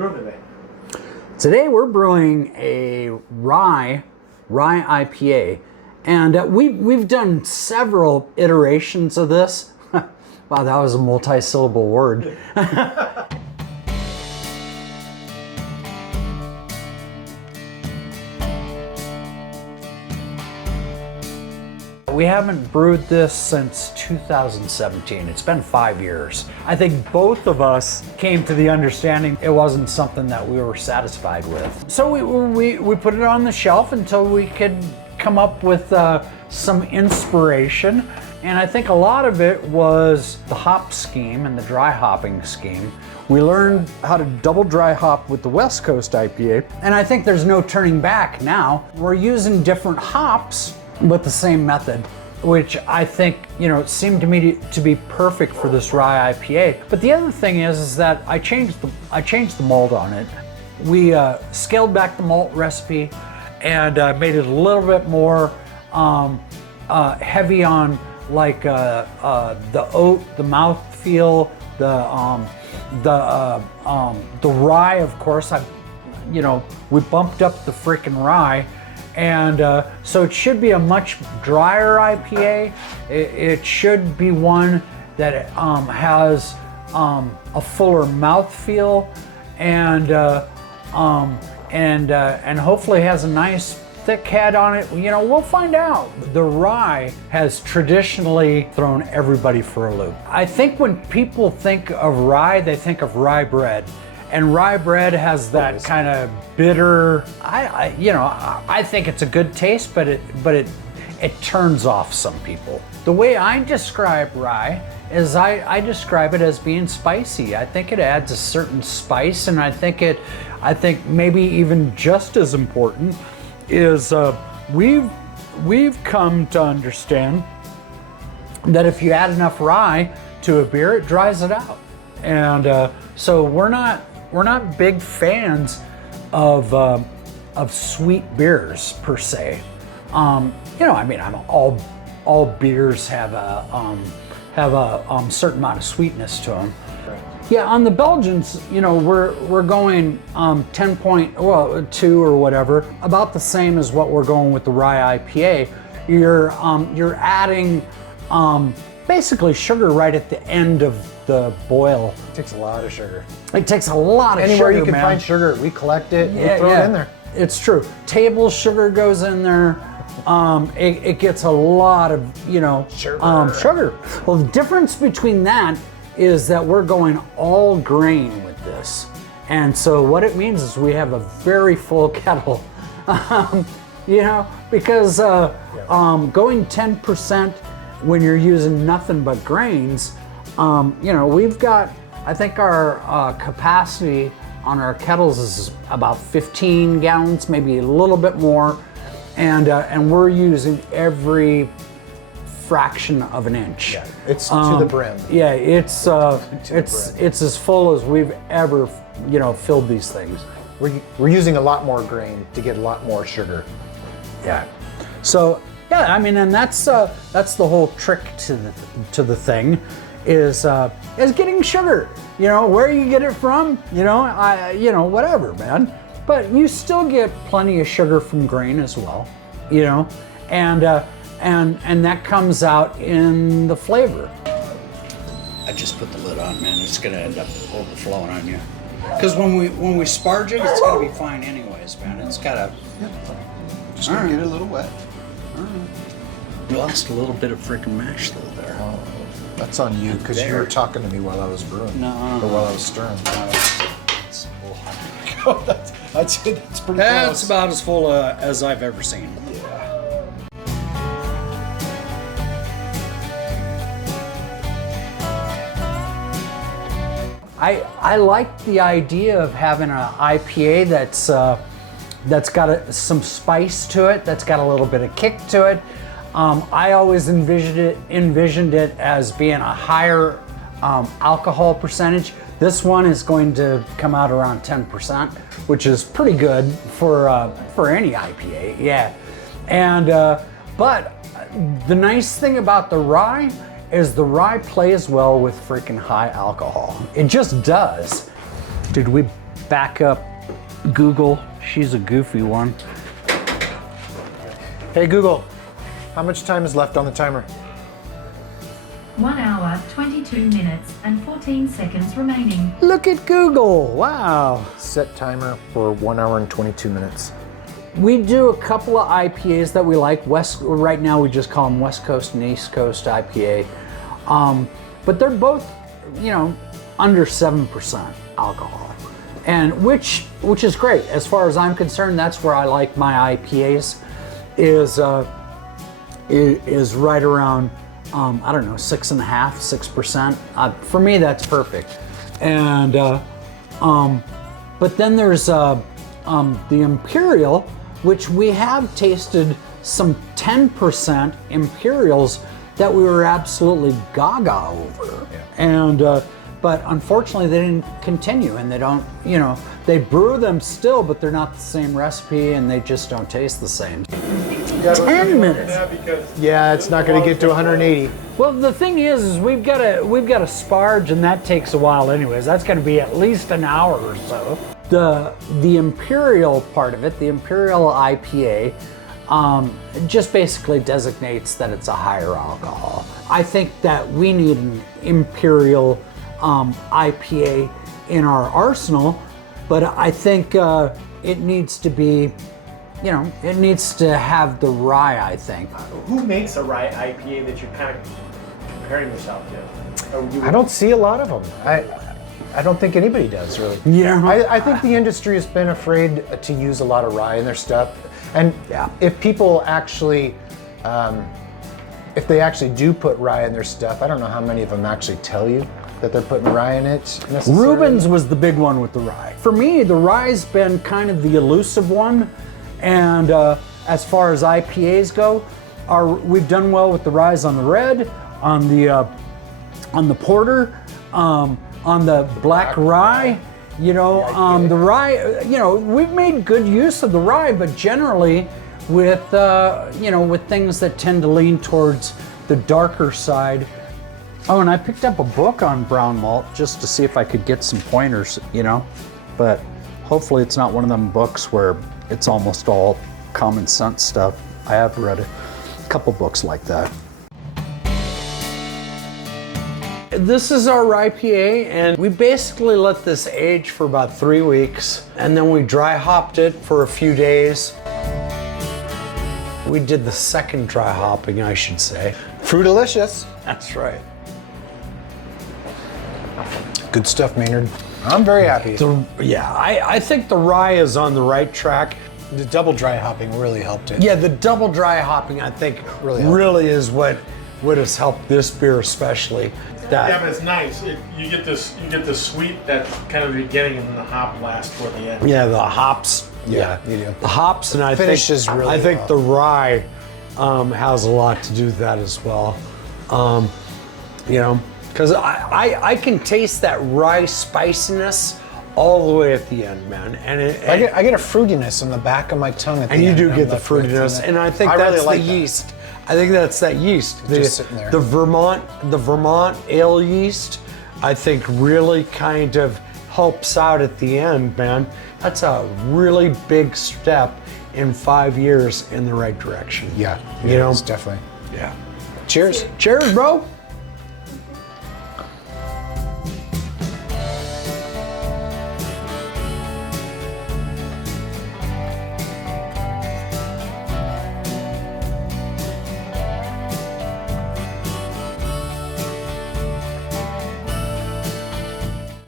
brewing today? Today we're brewing a Rye IPA, and we've done several iterations of this. Wow, that was a multi-syllable word. We haven't brewed this since 2017. It's been 5 years. I think both of us came to the understanding it wasn't something that we were satisfied with. So we put it on the shelf until we could come up with some inspiration. And I think a lot of it was the hop scheme and the dry hopping scheme. We learned how to double dry hop with the West Coast IPA. And I think there's no turning back now. We're using different hops with the same method, which I think, seemed to me to be perfect for this Rye IPA. But the other thing is that I changed the malt on it. We scaled back the malt recipe and made it a little bit more heavy on like the oat, the mouthfeel, the rye. Of course, we bumped up the frickin' rye. And so it should be a much drier IPA. It should be one that has a fuller mouthfeel and hopefully has a nice thick head on it. We'll find out. The rye has traditionally thrown everybody for a loop. I think when people think of rye, they think of rye bread. And rye bread has that kind of bitter. I think it's a good taste, but it turns off some people. The way I describe rye is I describe it as being spicy. I think it adds a certain spice, and I think maybe even just as important is we've come to understand that if you add enough rye to a beer, it dries it out, and so we're not big fans of sweet beers per se. All beers have a certain amount of sweetness to them. Right. Yeah, on the Belgians, we're going 10.2 or whatever, about the same as what we're going with the Rye IPA. You're adding basically sugar right at the end of the boil. It takes a lot of sugar. It takes a lot of Anywhere sugar, you can man. find sugar, we collect it, we throw it in there. It's true. Table sugar goes in there. It gets a lot of, sugar. Well, the difference between that is that we're going all grain with this. And so what it means is we have a very full kettle, because going 10% when you're using nothing but grains, we've got, I think our capacity on our kettles is about 15 gallons, maybe a little bit more, and we're using every fraction of an inch. Yeah, it's to the brim. Yeah, it's as full as we've ever filled these things. We're using a lot more grain to get a lot more sugar. Yeah. So yeah, and that's the whole trick to the thing, is getting sugar. Where you get it from, whatever, man. But you still get plenty of sugar from grain as well, and that comes out in the flavor. I just put the lid on, man. It's gonna end up overflowing on you. Because when we sparge it, it's gonna be fine anyways, man. It's gotta. Just gonna get it a little wet. We lost a little bit of freaking mash though there. Oh, that's on you, because you were talking to me while I was brewing. No. Or while I was stirring. It's full. Oh, that's pretty close. That's about as full as I've ever seen. Yeah. I like the idea of having an IPA that's got some spice to it, that's got a little bit of kick to it. I always envisioned it as being a higher alcohol percentage. This one is going to come out around 10%, which is pretty good for any IPA. Yeah, and but the nice thing about the rye is the rye plays well with freaking high alcohol. It just does. Dude, we back up Google. She's a goofy one. Hey Google, how much time is left on the timer? 1 hour, 22 minutes, and 14 seconds remaining. Look at Google, wow. Set timer for 1 hour and 22 minutes. We do a couple of IPAs that we like. Right now we just call them West Coast and East Coast IPA. But they're both, under 7% alcohol. And which is great. As far as I'm concerned, that's where I like my IPAs, is right around, 6.5%, 6%. For me, that's perfect. And, but then there's the Imperial, which we have tasted some 10% Imperials that we were absolutely gaga over. Yeah. And, but unfortunately they didn't continue, and they don't, they brew them still, but they're not the same recipe and they just don't taste the same. 10 minutes. Yeah, it's not going to get to 180. Well, the thing is we've got a sparge, and that takes a while anyways. That's going to be at least an hour or so. The Imperial part of it, the Imperial IPA, just basically designates that it's a higher alcohol. I think that we need an Imperial IPA in our arsenal, but I think it needs to be, it needs to have the rye, I think. Who makes a rye IPA that you're kind of comparing yourself to? I don't see a lot of them. I don't think anybody does, really. Yeah. I think the industry has been afraid to use a lot of rye in their stuff. And if people actually, if they actually do put rye in their stuff, I don't know how many of them actually tell you that they're putting rye in it necessarily. Reuben's was the big one with the rye. For me, the rye's been kind of the elusive one. And as far as IPAs go, we've done well with the ryes on the red, on the porter, on the black rye, the rye, we've made good use of the rye, but generally with, with things that tend to lean towards the darker side. Oh, and I picked up a book on brown malt just to see if I could get some pointers, but hopefully it's not one of them books where it's almost all common sense stuff. I have read a couple books like that. This is our Rye IPA, and we basically let this age for about 3 weeks, and then we dry hopped it for a few days. We did the second dry hopping, I should say. Fruitalicious. That's right. Good stuff, Maynard. I'm very happy. I think the rye is on the right track. The double dry hopping really helped it. Yeah, the double dry hopping, I think, really is what has helped this beer especially. Yeah, but it's nice. You get this sweet that kind of beginning, and then the hop last toward the end. Yeah, the hops. Yeah, you do. The hops, and I think the rye has a lot to do with that as well. Because I can taste that rye spiciness all the way at the end, man. And I get a fruitiness on the back of my tongue at the end. And you do get the fruitiness, and I think that's the yeast. I think that's that yeast. Just sitting there. The Vermont ale yeast, I think really kind of helps out at the end, man. That's a really big step in 5 years in the right direction. Yeah, it's definitely. Yeah. Cheers. Cheers, bro.